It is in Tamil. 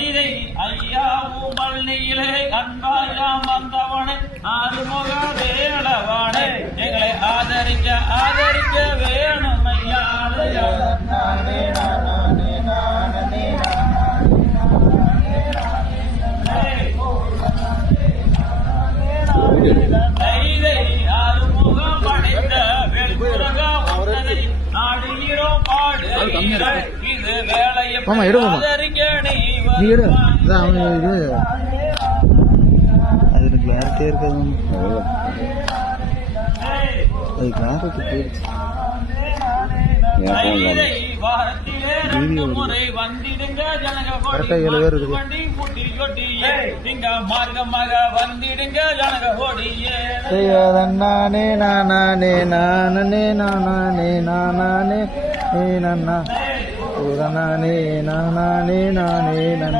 தைதை ஐயாவும் பள்ளியிலே அன்பாயாம் வந்தவனே ஆறுமுக வேளவானே எங்களை ஆதரிக்க ஆதரிக்க வேணும் ஐயா தைதை ஆறுமுகம் படைத்த வெண்புறக உன்னதை நாடுகிறோம் பாடு இது வேலையை ஆதரிக்க நீ அது கிளாரிட்டியா இருக்காது. அது கிளாரிட்டி போயிடுச்சு. கரெக்டா 7 பேர் இருக்குது. நானே நானே நானே நானே நானே நானே நானே நானே நானே